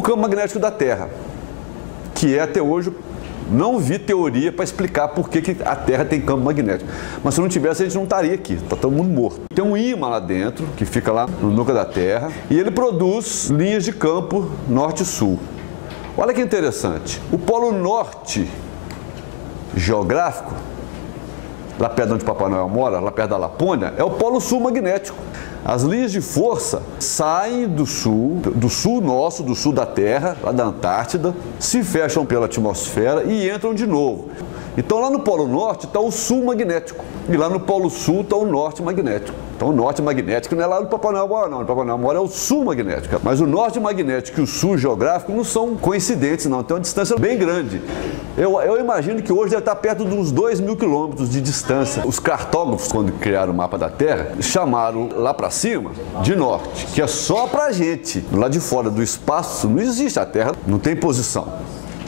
o campo magnético da Terra, que é até hoje, não vi teoria para explicar por que a Terra tem campo magnético. Mas se não tivesse, a gente não estaria aqui, está todo mundo morto. Tem um ímã lá dentro, que fica lá no núcleo da Terra, e ele produz linhas de campo norte e sul. Olha que interessante, o polo norte geográfico, lá perto de onde Papai Noel mora, lá perto da Lapônia, é o polo sul magnético. As linhas de força saem do sul nosso, do sul da Terra, lá da Antártida, se fecham pela atmosfera e entram de novo. Então lá no polo norte está o sul magnético e lá no polo sul está o norte magnético. Então o norte magnético não é lá no Papai Noel mora, não. O Papai Noel mora é o sul magnético. Mas o norte magnético e o sul geográfico não são coincidentes, não. Tem uma distância bem grande. Eu imagino que hoje deve estar perto de uns 2.000 quilômetros de distância. Os cartógrafos, quando criaram o mapa da Terra, chamaram lá para cima de norte, que é só para a gente. Lá de fora do espaço não existe, a Terra não tem posição.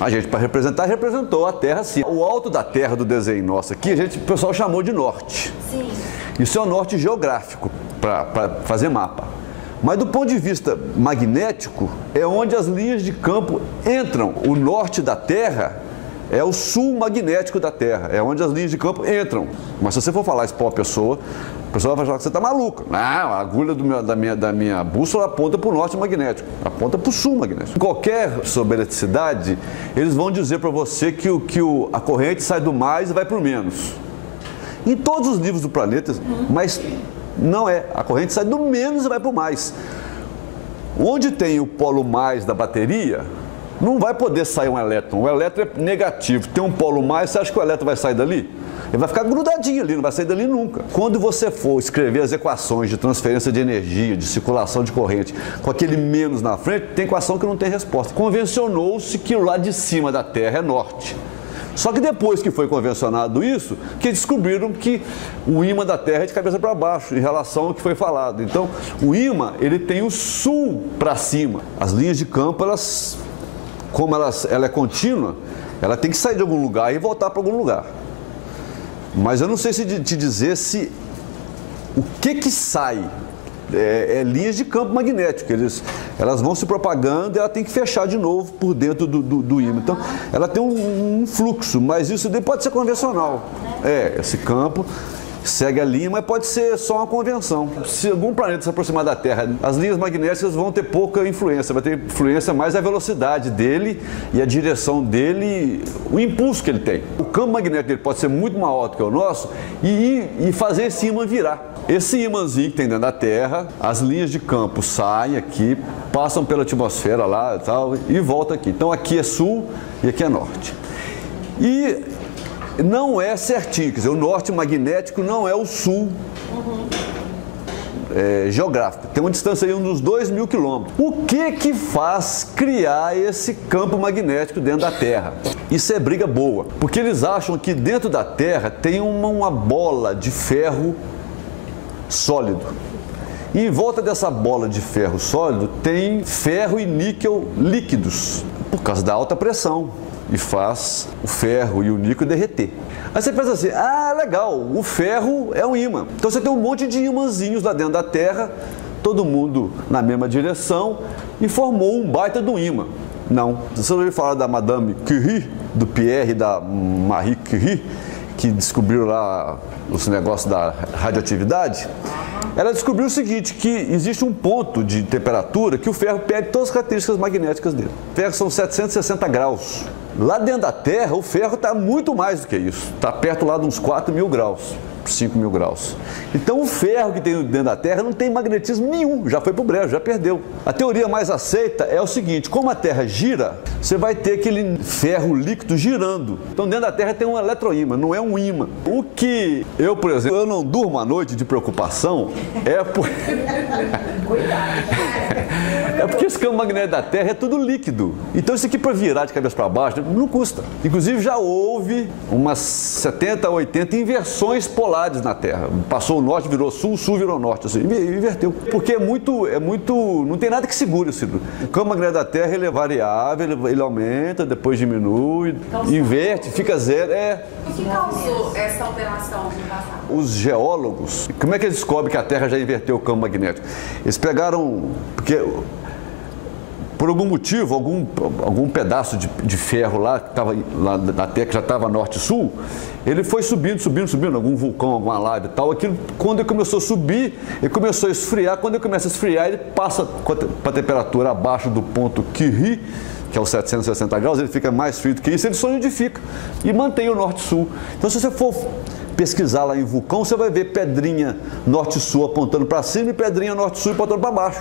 A gente, para representar, representou a Terra assim. O alto da Terra do desenho nosso aqui, o pessoal chamou de norte. Sim. Isso é o norte geográfico, para fazer mapa. Mas do ponto de vista magnético, é onde as linhas de campo entram. O norte da Terra é o sul magnético da Terra, é onde as linhas de campo entram. Mas se você for falar isso para uma pessoa, a pessoa vai falar que você está maluco. Não, a agulha da minha bússola aponta para o norte magnético, aponta para o sul magnético. Em qualquer eletricidade, eles vão dizer para você que a corrente sai do mais e vai para o menos. Em todos os livros do planeta, mas não é. A corrente sai do menos e vai para o mais. Onde tem o polo mais da bateria, não vai poder sair um elétron. O elétron é negativo. Tem um polo mais, você acha que o elétron vai sair dali? Ele vai ficar grudadinho ali, não vai sair dali nunca. Quando você for escrever as equações de transferência de energia, de circulação de corrente, com aquele menos na frente, tem equação que não tem resposta. Convencionou-se que o lado de cima da Terra é norte. Só que depois que foi convencionado isso, que descobriram que o ímã da Terra é de cabeça para baixo, em relação ao que foi falado. Então, o ímã, ele tem o sul para cima. As linhas de campo, como ela é contínua, ela tem que sair de algum lugar e voltar para algum lugar. Mas eu não sei se te dizer se o que sai linhas de campo magnético. Elas vão se propagando e ela tem que fechar de novo por dentro do ímã. Então, ela tem um fluxo, mas isso daí pode ser convencional. Esse campo segue a linha, mas pode ser só uma convenção. Se algum planeta se aproximar da Terra, as linhas magnéticas vão ter pouca influência, vai ter influência mais a velocidade dele e a direção dele, o impulso que ele tem. O campo magnético dele pode ser muito maior do que o nosso e fazer esse ímã virar. Esse ímãzinho que tem dentro da Terra, as linhas de campo saem aqui, passam pela atmosfera lá e tal, e voltam aqui. Então aqui é sul e aqui é norte. E não é certinho, quer dizer, o norte magnético não é o sul geográfico. Tem uma distância aí de uns 2.000 quilômetros. O que faz criar esse campo magnético dentro da Terra? Isso é briga boa, porque eles acham que dentro da Terra tem uma bola de ferro sólido. E em volta dessa bola de ferro sólido tem ferro e níquel líquidos, por causa da alta pressão. E faz o ferro e o níquel derreter. Aí você pensa assim, legal, o ferro é um ímã. Então você tem um monte de ímãzinhos lá dentro da Terra, todo mundo na mesma direção, e formou um baita do ímã. Não. Você ouviu falar da Madame Curie, do Pierre e da Marie Curie, que descobriram lá os negócios da radioatividade? Ela descobriu o seguinte, que existe um ponto de temperatura que o ferro perde todas as características magnéticas dele. O ferro são 760 graus. Lá dentro da Terra, o ferro está muito mais do que isso. Está perto lá de uns 4.000 graus, 5.000 graus. Então o ferro que tem dentro da Terra não tem magnetismo nenhum, já foi para o brejo, já perdeu. A teoria mais aceita é o seguinte, como a Terra gira, você vai ter aquele ferro líquido girando. Então dentro da Terra tem um eletroímã, não é um ímã. O que eu, por exemplo, eu não durmo à noite de preocupação é porque esse campo magnético da Terra é tudo líquido. Então isso aqui para virar de cabeça para baixo não custa. Inclusive já houve umas 70, 80 inversões polares na Terra. Passou o norte, virou sul, sul virou norte, assim, inverteu. Porque não tem nada que segure isso. O campo magnético da Terra ele é variável, ele aumenta, depois diminui, inverte, fica zero. O que causou essa alteração no passado? Os geólogos, como é que eles descobrem que a Terra já inverteu o campo magnético? Eles pegaram, Por algum motivo, algum pedaço de ferro lá, que estava lá na Terra, que já estava norte-sul, ele foi subindo, algum vulcão, alguma lava e tal. Aquilo, quando ele começou a subir, ele começou a esfriar. Quando ele começa a esfriar, ele passa para a temperatura abaixo do ponto Curie, que é os 760 graus, ele fica mais frio do que isso, ele solidifica e mantém o norte-sul. Então, se você for pesquisar lá em vulcão, você vai ver pedrinha norte-sul apontando para cima e pedrinha norte-sul apontando para baixo.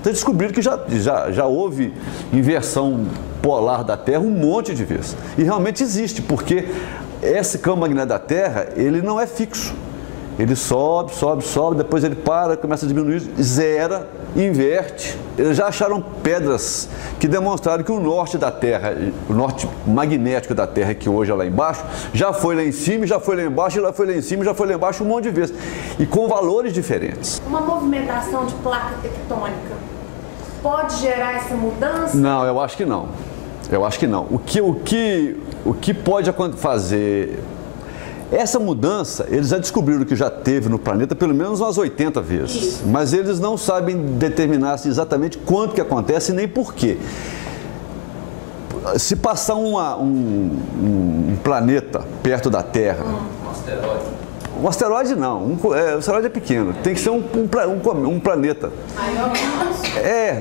Então, descobriram que já houve inversão polar da Terra um monte de vezes. E realmente existe, porque esse campo magnético da Terra, ele não é fixo. Ele sobe, depois ele para, começa a diminuir, zera, inverte. Eles já acharam pedras que demonstraram que o norte da Terra, o norte magnético da Terra, que hoje é lá embaixo, já foi lá em cima, já foi lá embaixo, já foi lá em cima, já foi lá embaixo um monte de vezes. E com valores diferentes. Uma movimentação de placa tectônica pode gerar essa mudança? Não, eu acho que não. Eu acho que não. O que pode fazer... Essa mudança, eles já descobriram que já teve no planeta pelo menos umas 80 vezes. Isso. Mas eles não sabem determinar exatamente quanto que acontece e nem por quê. Se passar um planeta perto da Terra... Um asteroide. Um asteroide não, o asteroide é pequeno, tem que ser um planeta. Maior?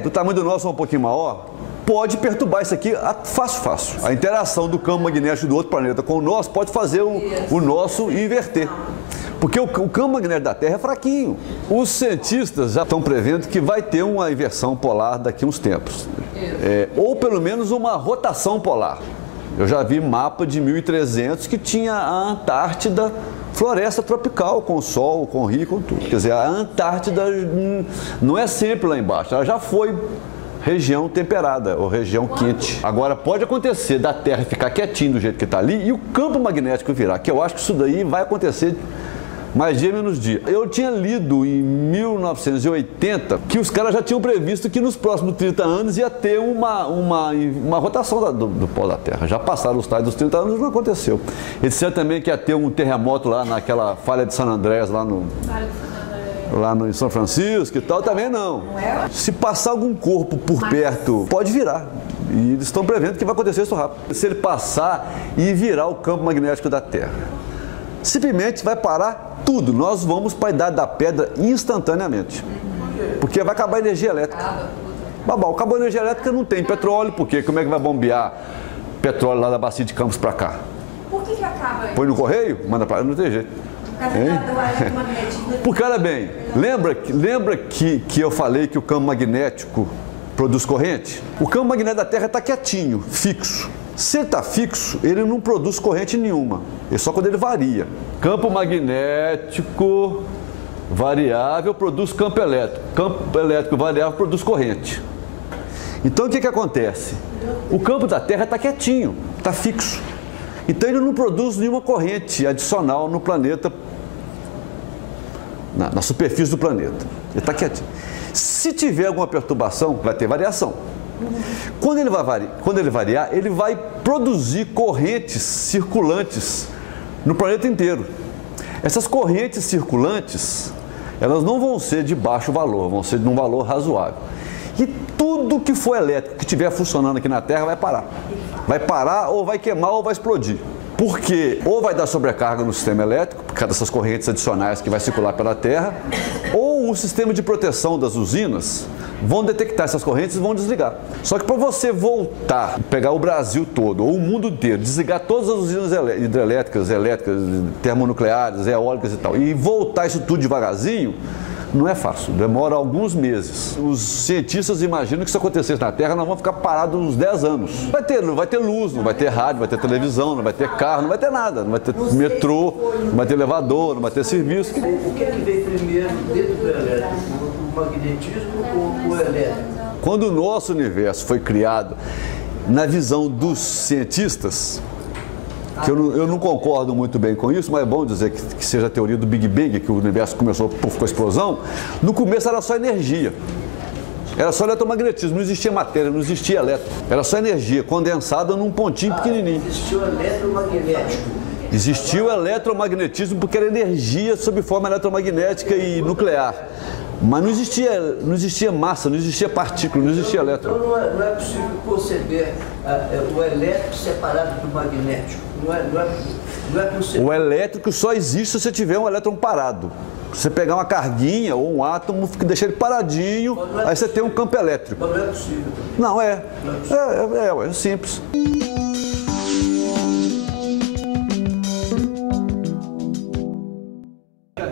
Do tamanho do nosso ou um pouquinho maior. Pode perturbar isso aqui fácil. A interação do campo magnético do outro planeta com o nosso pode fazer o nosso inverter. Porque o campo magnético da Terra é fraquinho. Os cientistas já estão prevendo que vai ter uma inversão polar daqui a uns tempos. Ou pelo menos uma rotação polar. Eu já vi mapa de 1300 que tinha a Antártida floresta tropical, com sol, com rio, com tudo. Quer dizer, a Antártida não é sempre lá embaixo, ela já foi região temperada ou região quente. Agora, pode acontecer da Terra ficar quietinho do jeito que está ali e o campo magnético virar, que eu acho que isso daí vai acontecer mais dia menos dia. Eu tinha lido em 1980 que os caras já tinham previsto que nos próximos 30 anos ia ter uma rotação do polo da Terra. Já passaram os tais dos 30 anos e não aconteceu. Eles disseram também que ia ter um terremoto lá naquela falha de San Andrés, lá em São Francisco e tal, também não. Se passar algum corpo por perto, pode virar. E eles estão prevendo que vai acontecer isso rápido. Se ele passar e virar o campo magnético da Terra, simplesmente vai parar tudo. Nós vamos para a idade da pedra instantaneamente. Porque vai acabar a energia elétrica. Acabou a energia elétrica, não tem petróleo, porque como é que vai bombear petróleo lá da bacia de Campos para cá? Por que acaba? Põe no correio, manda para lá, não tem jeito. Porque, olha bem, lembra que eu falei que o campo magnético produz corrente? O campo magnético da Terra está quietinho, fixo. Se ele está fixo, ele não produz corrente nenhuma. É só quando ele varia. Campo magnético variável produz campo elétrico. Campo elétrico variável produz corrente. Então, o que acontece? O campo da Terra está quietinho, está fixo. Então, ele não produz nenhuma corrente adicional no planeta, na superfície do planeta. Ele está quietinho. Se tiver alguma perturbação, vai ter variação. Quando ele variar, ele vai produzir correntes circulantes no planeta inteiro. Essas correntes circulantes, elas não vão ser de baixo valor, vão ser de um valor razoável. E tudo que for elétrico, que estiver funcionando aqui na Terra, vai parar. Vai parar, ou vai queimar, ou vai explodir. Porque ou vai dar sobrecarga no sistema elétrico, por causa dessas correntes adicionais que vai circular pela Terra, ou o sistema de proteção das usinas vão detectar essas correntes e vão desligar. Só que para você voltar, pegar o Brasil todo, ou o mundo inteiro, desligar todas as usinas hidrelétricas, elétricas, termonucleares, eólicas e tal, e voltar isso tudo devagarzinho, não é fácil, demora alguns meses. Os cientistas imaginam que se acontecesse na Terra, nós vamos ficar parados uns 10 anos. Não vai ter luz, não vai ter rádio, não vai ter televisão, não vai ter carro, não vai ter nada. Não vai ter metrô, não vai ter elevador, não vai ter serviço. O que veio primeiro dentro do elétrico? O magnetismo ou o elétrico? Quando o nosso universo foi criado, na visão dos cientistas, que eu não concordo muito bem com isso, mas é bom dizer que seja a teoria do Big Bang, que o universo começou com a explosão. No começo era só energia, era só eletromagnetismo, não existia matéria, não existia elétron, era só energia condensada num pontinho pequenininho. Existiu eletromagnético. Existia o eletromagnetismo porque era energia sob forma eletromagnética e nuclear. Mas não existia massa, não existia partícula, não existia elétron. Então não é possível conceber o elétrico separado do magnético. Não é possível. O elétrico só existe se você tiver um elétron parado. Se você pegar uma carguinha ou um átomo, deixar ele paradinho, aí você tem um campo elétrico. Mas não é possível. Não, é simples.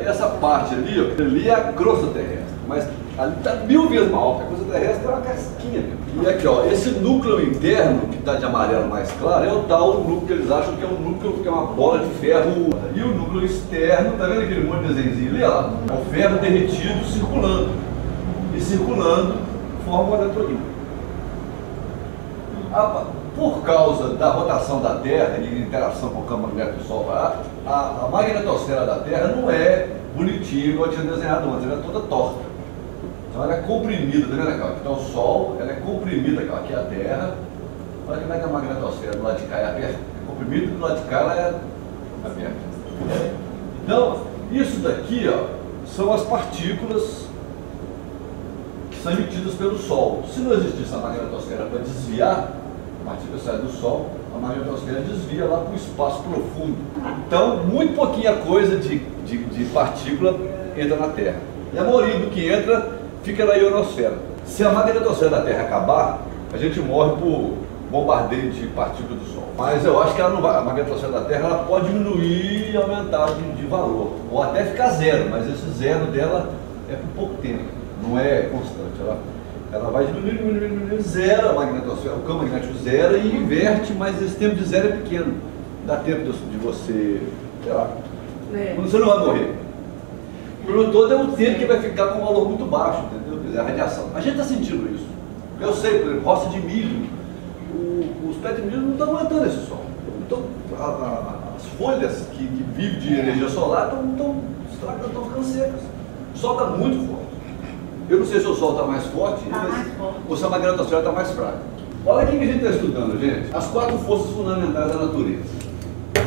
Essa parte ali é a crosta terrestre, mas ali está 1000 vezes maior, porque a crosta terrestre é uma casquinha. E aqui, ó, esse núcleo interno, que está de amarelo mais claro, é o tal núcleo que eles acham que é um núcleo, que é uma bola de ferro. E o núcleo externo, tá vendo aquele monte de desenhozinho ali, ó? É o ferro derretido circulando. E circulando, forma um eletroímã. Por causa da rotação da Terra e de interação com o campo magnético do Sol, a magnetosfera da Terra não é bonitinha igual eu tinha desenhado antes, ela é toda torta. Então ela é comprimida, tá vendo aqui? Aqui está o Sol, ela é comprimida, aqui é a Terra. Olha como é que a magnetosfera do lado de cá é aberta. É comprimida, do lado de cá ela é aberta. Então, isso daqui, ó, são as partículas que são emitidas pelo Sol. Se não existisse a magnetosfera para desviar, a partícula sai do Sol, a magnetosfera desvia lá para o espaço profundo. Então, muito pouquinha coisa de partícula entra na Terra. E a maioria do que entra fica na ionosfera. Se a magnetosfera da Terra acabar, a gente morre por bombardeio de partículas do Sol. Mas eu acho que ela não vai, a magnetosfera da Terra ela pode diminuir e aumentar de valor, ou até ficar zero, mas esse zero dela é por pouco tempo, não é constante. Ela vai diminuindo, zero a magnetosfera, o campo magnético zero e inverte, mas esse tempo de zero é pequeno. Dá tempo de você, sei lá, você não vai morrer. O problema todo é o tempo que vai ficar com um valor muito baixo, entendeu? Quer dizer, a radiação. A gente está sentindo isso. Eu sei, por exemplo, roça de milho, os pés de milho não estão aguentando esse sol. Então, as folhas que vivem de energia solar estão ficando secas. O sol está muito forte. Eu não sei se o sol está mais forte, ou se a magnetosfera está mais fraca. Olha o que a gente está estudando, gente. As 4 forças fundamentais da natureza.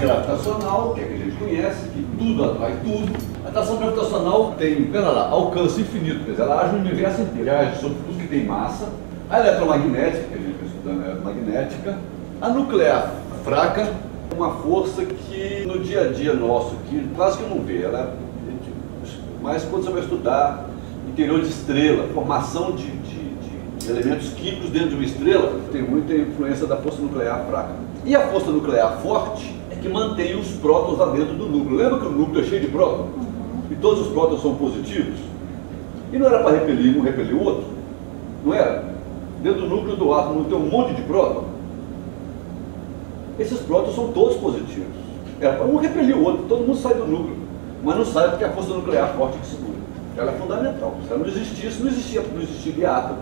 Gravitacional, que é que a gente conhece, que tudo atrai tudo. A atração gravitacional tem, pera lá, alcance infinito, quer dizer, ela age no universo inteiro, ela age sobre tudo que tem massa. A eletromagnética, que a gente está estudando, a eletromagnética. A nuclear fraca, uma força que no dia a dia nosso, que quase que não vê, mas quando você vai estudar interior de estrela, formação de elementos químicos dentro de uma estrela, tem muita influência da força nuclear fraca. E a força nuclear forte é que mantém os prótons lá dentro do núcleo. Lembra que o núcleo é cheio de prótons? E todos os prótons são positivos? E não era para repelir um repelir o outro? Não era? Dentro do núcleo do átomo tem um monte de prótons. Esses prótons são todos positivos. Era para um repelir o outro, todo mundo sai do núcleo. Mas não sai porque a força nuclear forte que segura. Ela é fundamental. Se ela não existisse, não existiria átomo.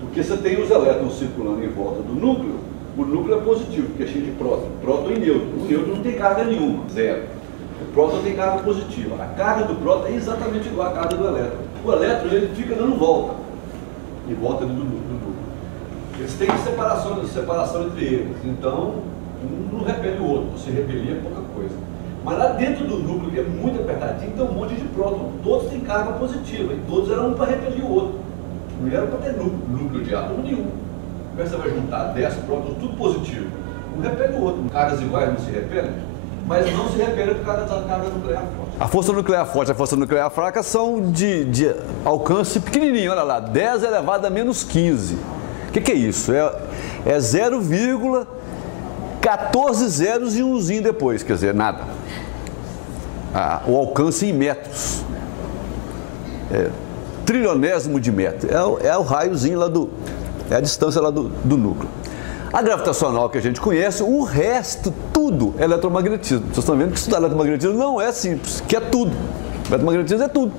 Porque você tem os elétrons circulando em volta do núcleo, o núcleo é positivo, porque é cheio de próton. Próton e nêutron. O nêutron não tem carga nenhuma, zero. O próton tem carga positiva. A carga do próton é exatamente igual à carga do elétron. O elétron ele fica dando volta, em volta do núcleo. Eles têm separação entre eles. Então, um não repele o outro. Se repelir é pouca coisa. Mas lá dentro do núcleo, que é muito apertadinho, tem um monte de prótons. Todos têm carga positiva. E todos eram um para repelir o outro. Não era para ter núcleo de átomo nenhum. Aí você vai juntar 10 prótons, tudo positivo. Um repele o outro. Cargas iguais não se repelem, mas não se repelem por causa da carga nuclear forte. A força nuclear forte e a força nuclear fraca são de alcance pequenininho. Olha lá, 10 elevado a menos 15. O que é isso? É 0,14 zeros e umzinho depois, quer dizer, nada. O alcance em metros. Trilionésimo de metro. É o raiozinho lá é a distância lá do núcleo. A gravitacional que a gente conhece, o resto, tudo é eletromagnetismo. Vocês estão vendo que estudar eletromagnetismo não é simples, que é tudo. Eletromagnetismo é tudo.